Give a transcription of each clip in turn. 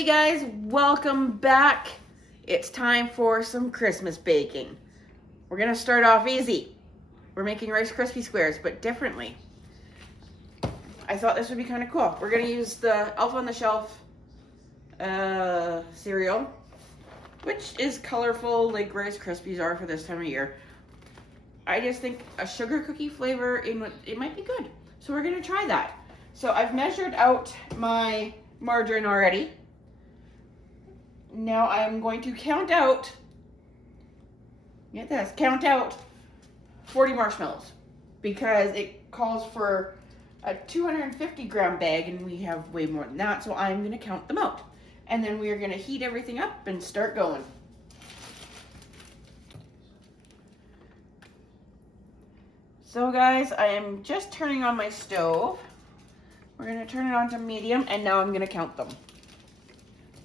Hey guys, welcome back. It's time for some Christmas baking. We're gonna start off easy. We're making Rice Krispie squares, but differently. I thought this would be kind of cool. We're gonna use the Elf on the Shelf cereal, which is colorful like Rice Krispies are for this time of year. I just think a sugar cookie flavor it might be good. So we're gonna try that. So I've measured out my margarine already. Now I'm going to count out, get this, count out 40 marshmallows because it calls for a 250 gram bag and we have way more than that, so I'm going to count them out. And then we are going to heat everything up and start going. So guys, I am just turning on my stove. We're going to turn it on to medium and now I'm going to count them.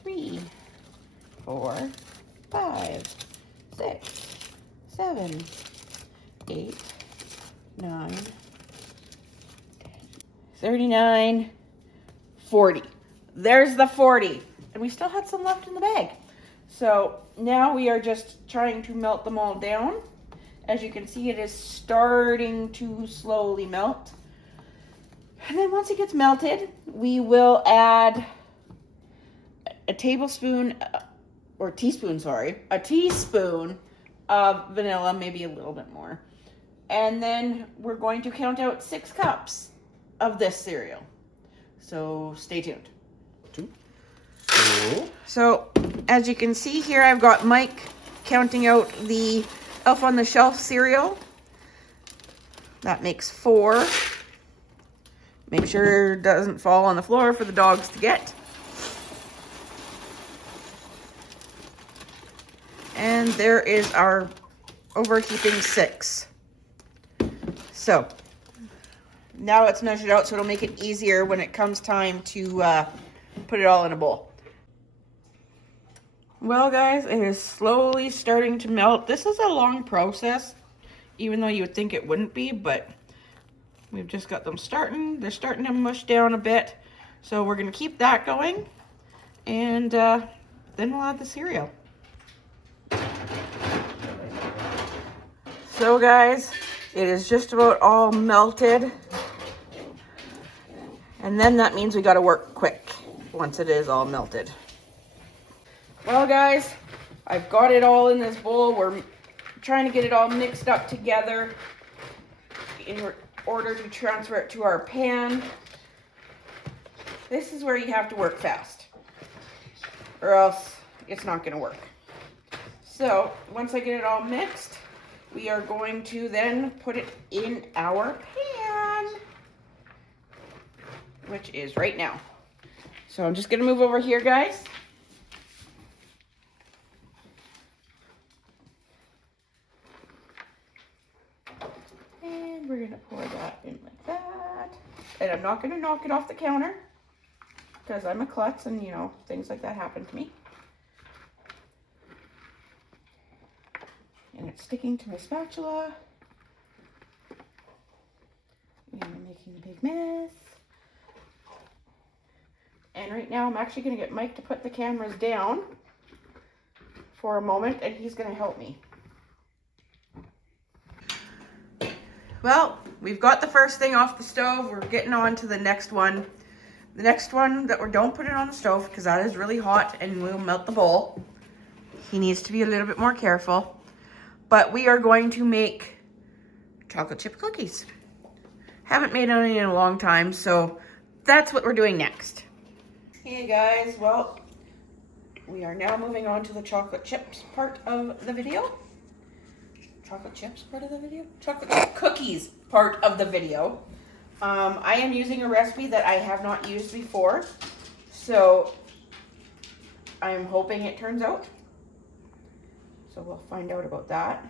3, 4, 5, 6, 7, 8, 9, 10, 39, 40. There's the 40. And we still had some left in the bag. So now we are just trying to melt them all down. As you can see, it is starting to slowly melt. And then once it gets melted, we will add a teaspoon of vanilla, maybe a little bit more. And then we're going to count out 6 cups of this cereal. So stay tuned. 2, 3. So as you can see here, I've got Mike counting out the Elf on the Shelf cereal. That makes 4. Make sure it doesn't fall on the floor for the dogs to get. And there is our overheaping 6. So now it's measured out, so it'll make it easier when it comes time to put it all in a bowl. Well guys, it is slowly starting to melt. This is a long process, even though you would think it wouldn't be, but we've just got them starting. They're starting to mush down a bit. So we're gonna keep that going, and then we'll add the cereal. So guys, it is just about all melted. And then that means we gotta work quick once it is all melted. Well guys, I've got it all in this bowl. We're trying to get it all mixed up together in order to transfer it to our pan. This is where you have to work fast, or else it's not gonna work. So once I get it all mixed, we are going to then put it in our pan, which is right now. So I'm just gonna move over here, guys. And we're gonna pour that in like that. And I'm not gonna knock it off the counter because I'm a klutz and, you know, things like that happen to me. And it's sticking to my spatula. And I'm making a big mess. And right now I'm actually gonna get Mike to put the cameras down for a moment and he's gonna help me. Well, we've got the first thing off the stove. We're getting on to the next one. The next one that don't put it on the stove because that is really hot and will melt the bowl. He needs to be a little bit more careful. But we are going to make chocolate chip cookies. Haven't made any in a long time, so that's what we're doing next. Hey guys, well, we are now moving on to the chocolate chips part of the video. Chocolate chips part of the video? Chocolate chip cookies part of the video. I am using a recipe that I have not used before, so I'm hoping it turns out. So we'll find out about that.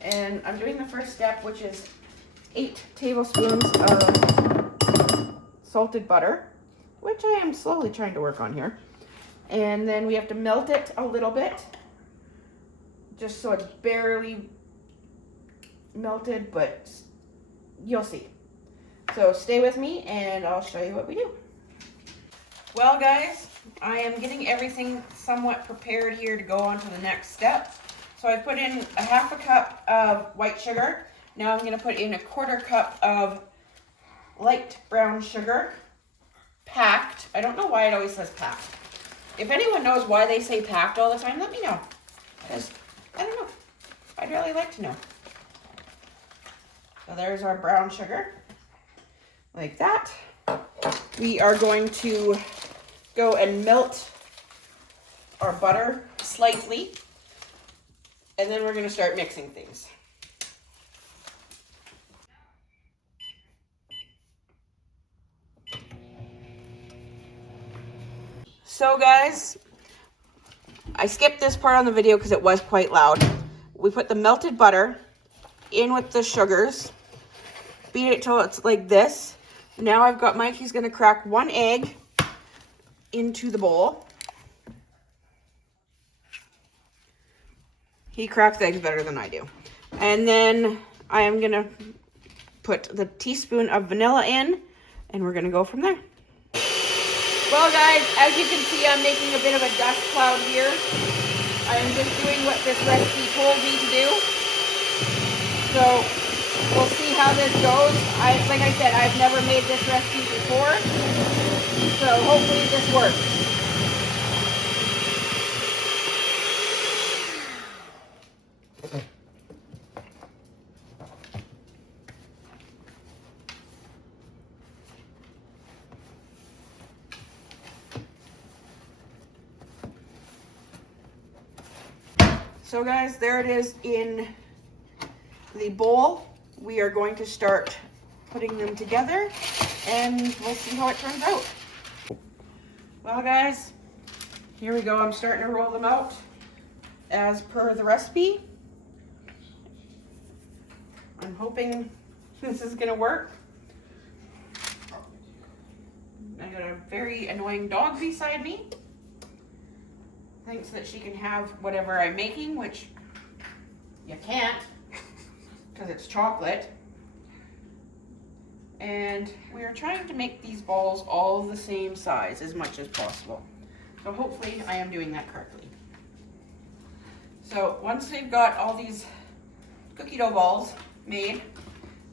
And I'm doing the first step, which is 8 tablespoons of salted butter, which I am slowly trying to work on here. And then we have to melt it a little bit, just so it's barely melted, but you'll see. So stay with me and I'll show you what we do. Well guys, I am getting everything somewhat prepared here to go on to the next step. So I put in a half a cup of white sugar. Now I'm going to put in a 1/4 cup of light brown sugar, packed. I don't know why it always says packed. If anyone knows why they say packed all the time, let me know. Because I don't know. I'd really like to know. So there's our brown sugar, like that. We are going to go and melt our butter slightly, and then we're going to start mixing things. So guys, I skipped this part on the video because it was quite loud. We put the melted butter in with the sugars, beat it till it's like this. Now I've got Mikey's going to crack 1 egg into the bowl. He cracks eggs better than I do. And then I am going to put the teaspoon of vanilla in, and we're going to go from there. Well guys, as you can see, I'm making a bit of a dust cloud here. I am just doing what this recipe told me to do. So we'll see how this goes. Like I said, I've never made this recipe before. So hopefully this works. So guys, there it is in the bowl. We are going to start putting them together and we'll see how it turns out. Well guys, here we go. I'm starting to roll them out as per the recipe. I'm hoping this is gonna work. I got a very annoying dog beside me. Thinks that she can have whatever I'm making, which you can't because it's chocolate. And we are trying to make these balls all the same size as much as possible. So hopefully I am doing that correctly. So once we've got all these cookie dough balls made,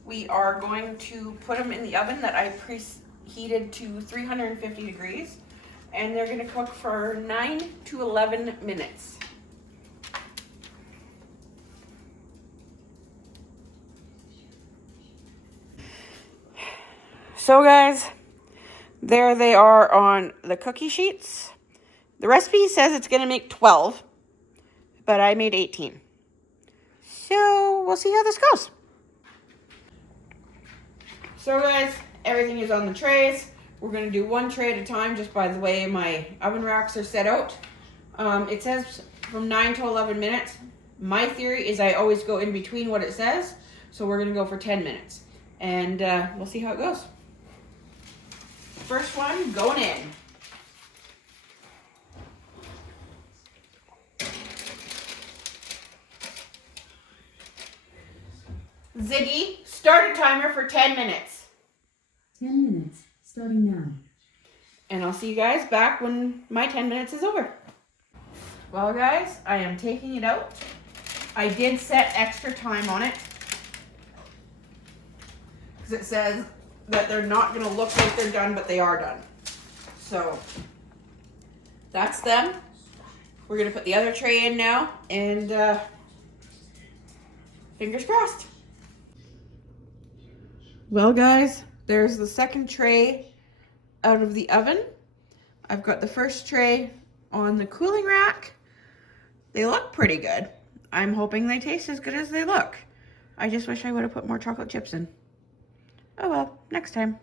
we are going to put them in the oven that I preheated to 350 degrees. And they're gonna cook for 9 to 11 minutes. So guys, there they are on the cookie sheets. The recipe says it's gonna make 12, but I made 18. So we'll see how this goes. So guys, everything is on the trays. We're going to do 1 tray at a time just by the way my oven racks are set out. It says from 9 to 11 minutes. My theory is I always go in between what it says. So we're going to go for 10 minutes. And we'll see how it goes. First one going in. Ziggy, start a timer for 10 minutes. 10 minutes. Starting now. And I'll see you guys back when my 10 minutes is over. Well guys, I am taking it out. I did set extra time on it because it says that they're not going to look like they're done, but they are done. So that's them. We're going to put the other tray in now, and fingers crossed. Well guys, there's the second tray out of the oven. I've got the first tray on the cooling rack. They look pretty good. I'm hoping they taste as good as they look. I just wish I would have put more chocolate chips in. Oh well, next time.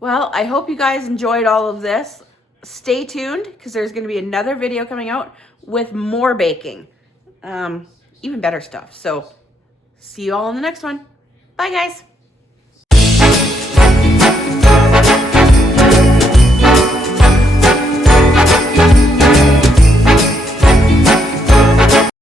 Well, I hope you guys enjoyed all of this. Stay tuned because there's going to be another video coming out with more baking. Even better stuff. So see you all in the next one. Bye guys.